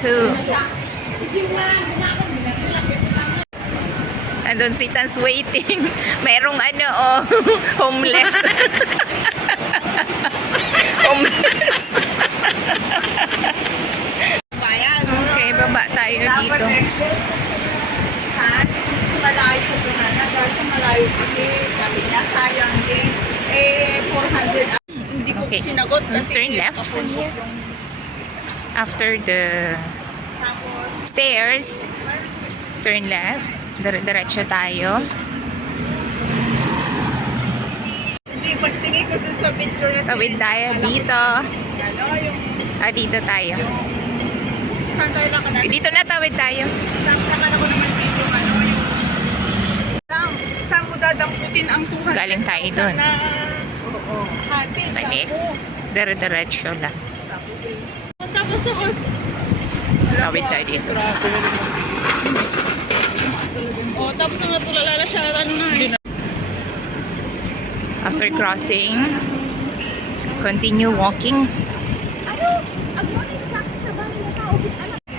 too. Andun si Tans waiting. Merong ano, oh, homeless. Homeless. Okay, baba tayo dito. Malayo ko na. Dahil sa malayo kasi, sabi niya, sayang din. 400. Hindi ko sinagot kasi turn left from here. After the stairs, turn left. Diretso tayo. Hindi, pagtingin ko dun sa picture na Tawid tayo dito. Ano, yung... Dito tayo. Saan tayo lang ka na? Dito na tawid tayo. Saan ako naman dito, ano, yung... Saan mo dadampusin ang 200? Galing tayo dun. Oo. Hati. Balik. Diretso lang. Tapos. Tawid tayo dito. Oh, tapos na nga tulala siya. Ano na? After crossing, continue walking.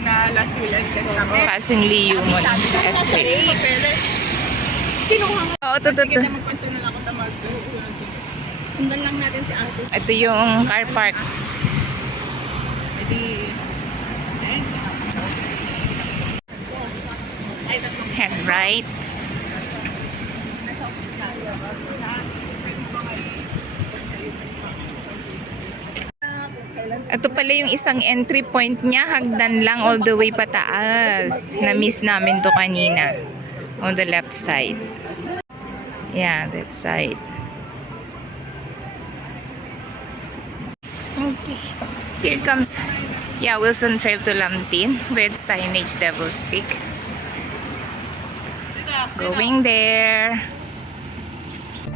Na last week kami. Passing Liyumon Estate. Kinuha nga. Oo, to. Sige na magkwento na lang ako tamad. Sundan lang natin si ate. Ito yung car park. Edi... Head right. Ito pala yung isang entry point niya. Hagdan lang all the way pataas. Na-miss namin to kanina. On the left side. Yeah, that side. Okay. Here comes Wilson Trail to Lamtin with signage Devil's Peak. Going there.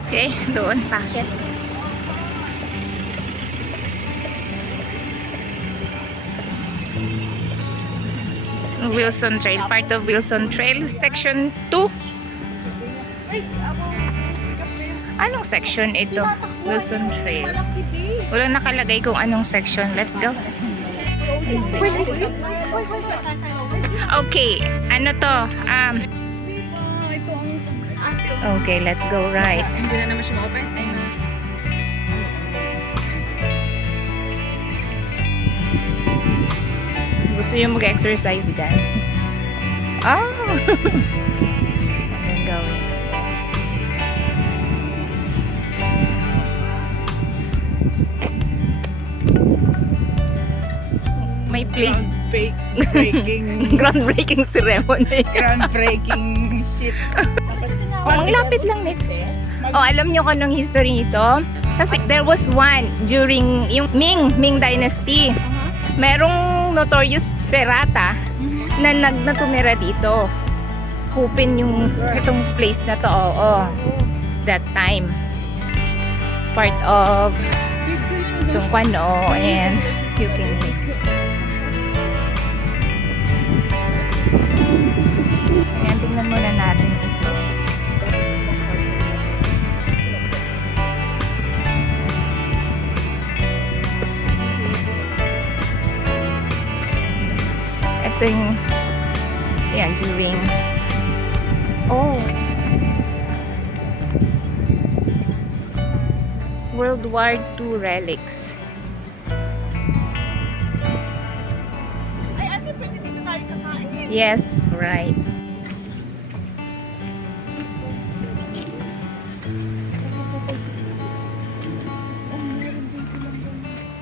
Okay, doon. Pakit. Wilson Trail. Part of Wilson Trail. Section 2. Anong section ito? Wilson Trail. Walang nakalagay kung anong section. Let's go. Okay. Ano to? Okay, let's go right. Hindi na naman siya open. Gusto nyo mag-exercise dyan? Oh! Anong gawin? May place. Groundbreaking ceremony. Groundbreaking shit. Ang lapit lang nito. Oh, alam nyo kung anong history nito? Kasi there was one during yung Ming Dynasty. Merong notorious pirata na natumira dito. Kupin yung itong place na to. That time. It's part of Sungkwano and Yuking Lake. Ayan, tingnan muna natin ito. Ito yung ayan, during World War II relics. Ay, ate, pwede dito tayo kakain. Yes, right.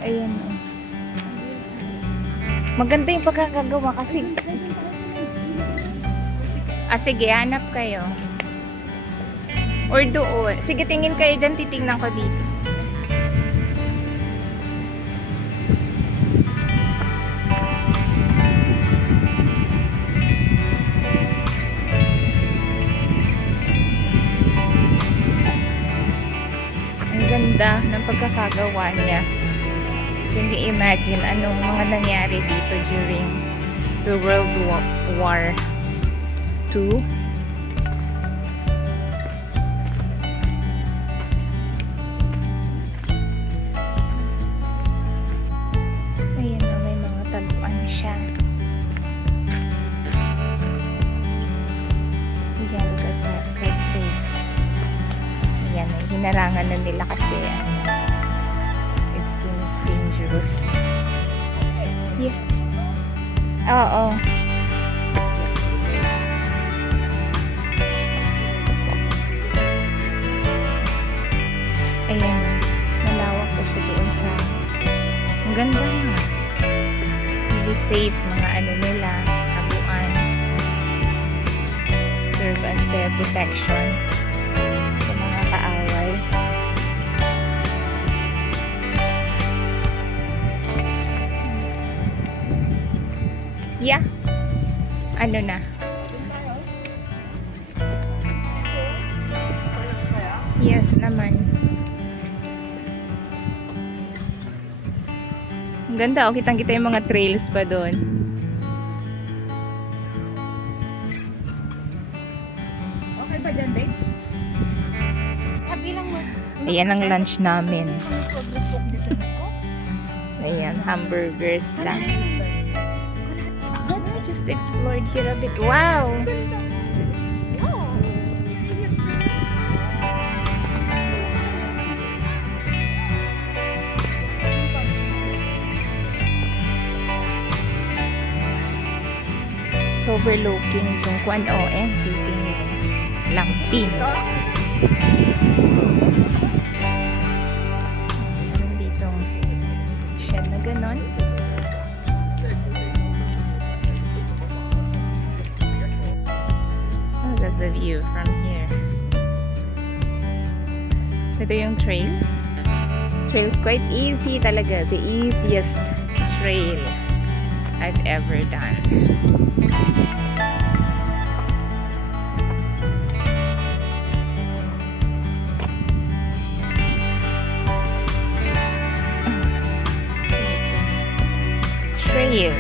Ayan. Maganda yung pagkakagawa kasi. Sige, hanap kayo. Or doon. Sige, tingin kayo dyan. Titingnan ko dito. Ang ganda ng pagkakagawa niya. Can you imagine anong mga nangyari dito during the World War II? Ayan o, may mga taguan siya. ano nila kasi it seems dangerous. Yeah. Oo. Ayan, malawak po siya doon sa ang ganda nga. Really safe, mga ano nila, tabuan. Serve as their protection sa mga kaaway. Yeah. Ano na? Yes naman. Ang ganda, oh. Kitang-kita yung mga trails pa doon. Okay ba dyan, babe? Sabi lang mo. Ayan ang lunch namin. Ayan, hamburgers lang. I just explored here a bit. Wow! It's overlooking Zhongguan OM, Titing Langpin. Meron ditong shed na ganon. Oh, that's the view from here. Ito yung trail. Trail's quite easy talaga. The easiest trail I've ever done. Trail.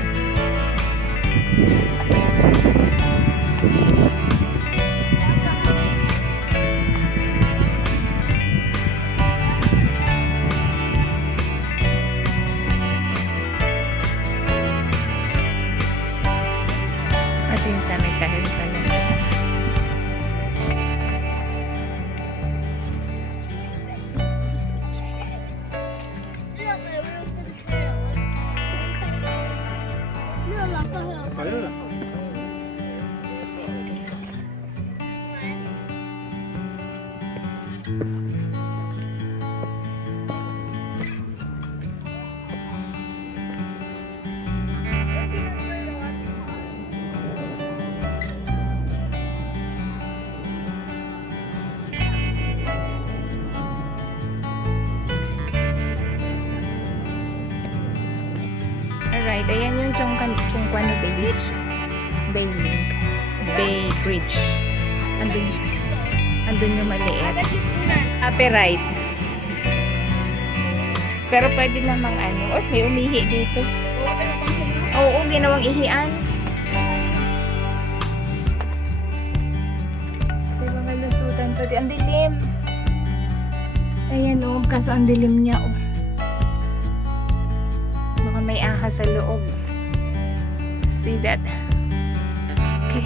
Ito yung sa may kahit pala. Alright, ayan yung Chongquan Bay Beach. Bay Link. Bay Bridge. Andun yung maliit. Right. Pero pwede namang ano. Oh, may umihi dito. Oo, ginawang ihian. May mga lusutan pa. Ang dilim. Ayan o, kaso ang dilim niya o. Baka may ahas sa loob. See that? Okay.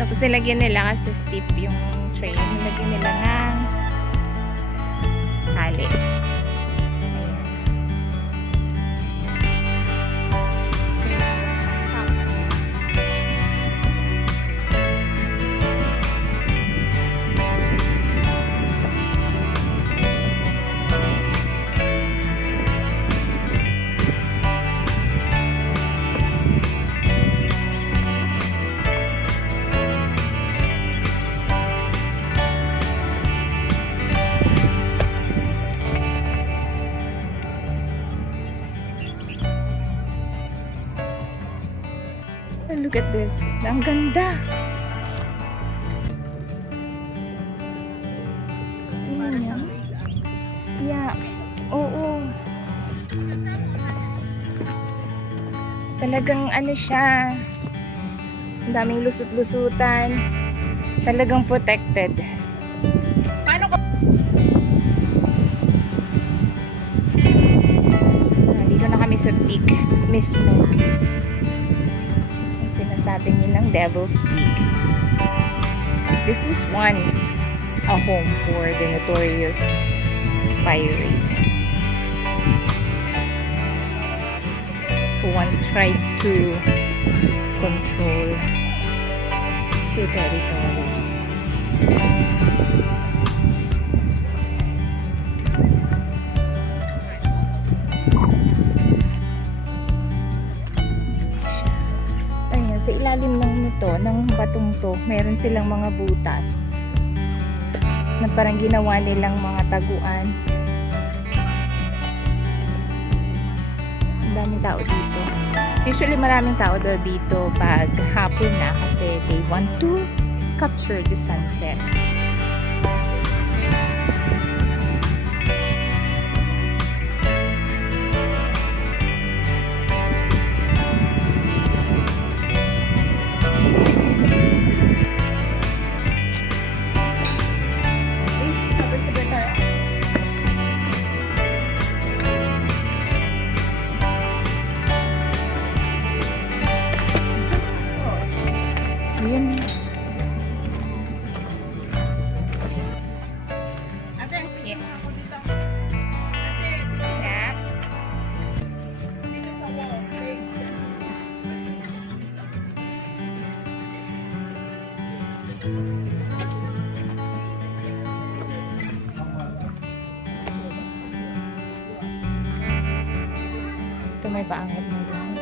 Tapos nilagyan nila kasi steep yung train. Nilagyan nila ng tali. Ayan. This is what's on top. Oh, look at this. Ang ganda. Ayan yan. Yeah. Oo. Talagang ano siya. Ang daming lusot-lusutan. Talagang protected. Paano ko? Dito na kami sa peak mismo. Ang sinasabi nilang Devil's Peak. This was once a home for the notorious pirate who once tried to control the territory. Ayan, sa ilalim ng nito, ng batong to, meron silang mga butas na parang ginawa nilang mga taguan. Ang daming tao dito. Usually maraming tao daw dito pag hapon na kasi they want to capture the sunset. Ayan. Ate, Yeah. ako dito. Ate, Yeah. dito sa wall. Okay. Ito may paangat mo doon.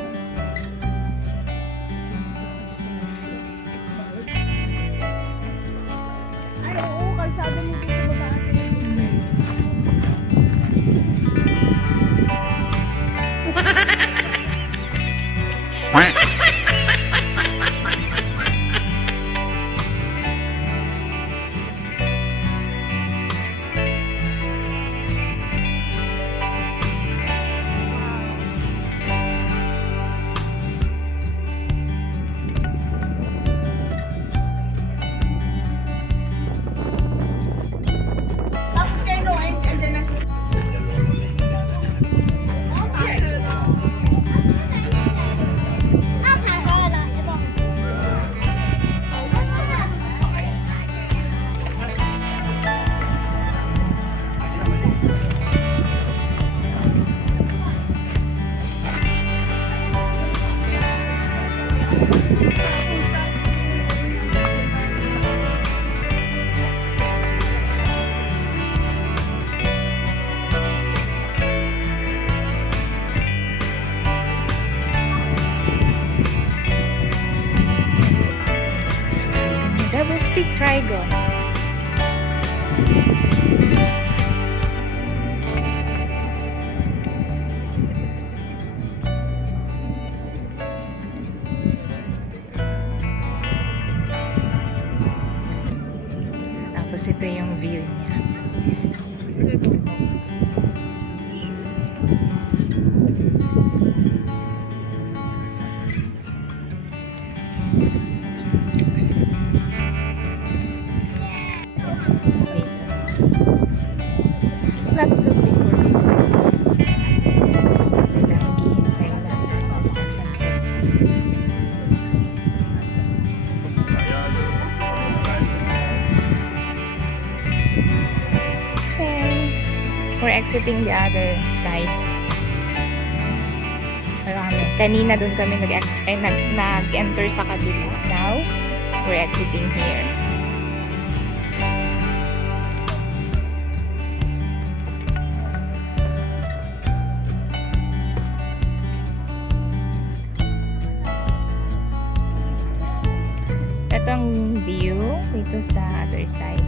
Ay, oo, kalsada mo dito ba ate? Tapos kayo, no, andyan na si... Double speak trigon. Tapos ito yung view niya. Last look before we go. Sila naghihintay na ang sunset. Okay. We're exiting the other side. Marami. Kanina doon kami nag-enter sa kabila. Now, we're exiting here. Itong view dito sa other side.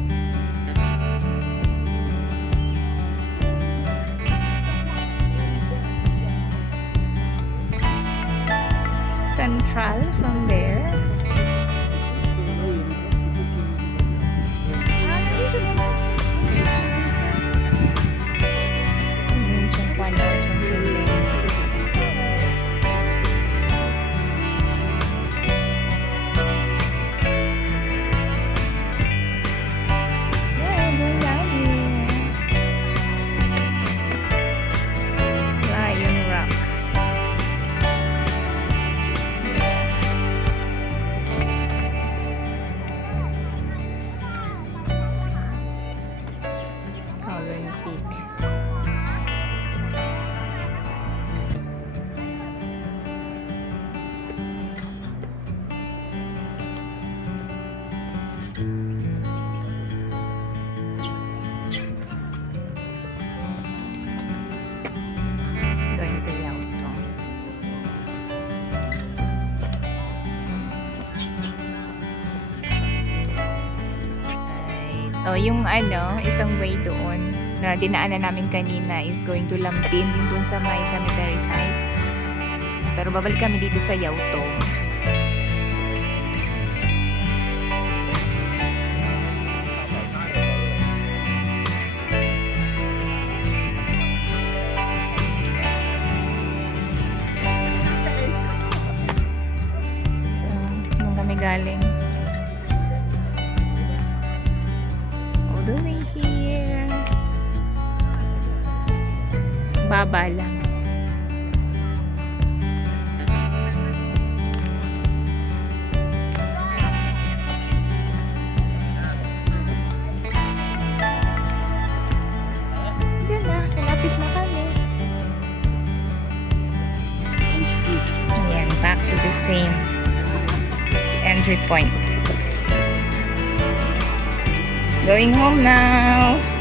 Central from there. Yung kwano, yung building. Yeah, going down here. Lion Rock. Oh, yung isang way doon na dinaanan namin kanina is going to Lambtin, din doon sa may cemetery site. Pero babalik kami dito sa Yautong. So, doon kami galing. All the way here. Baba lang. Diyan na, kalapit na kami. Ayan, back to the same entry point. Going home now.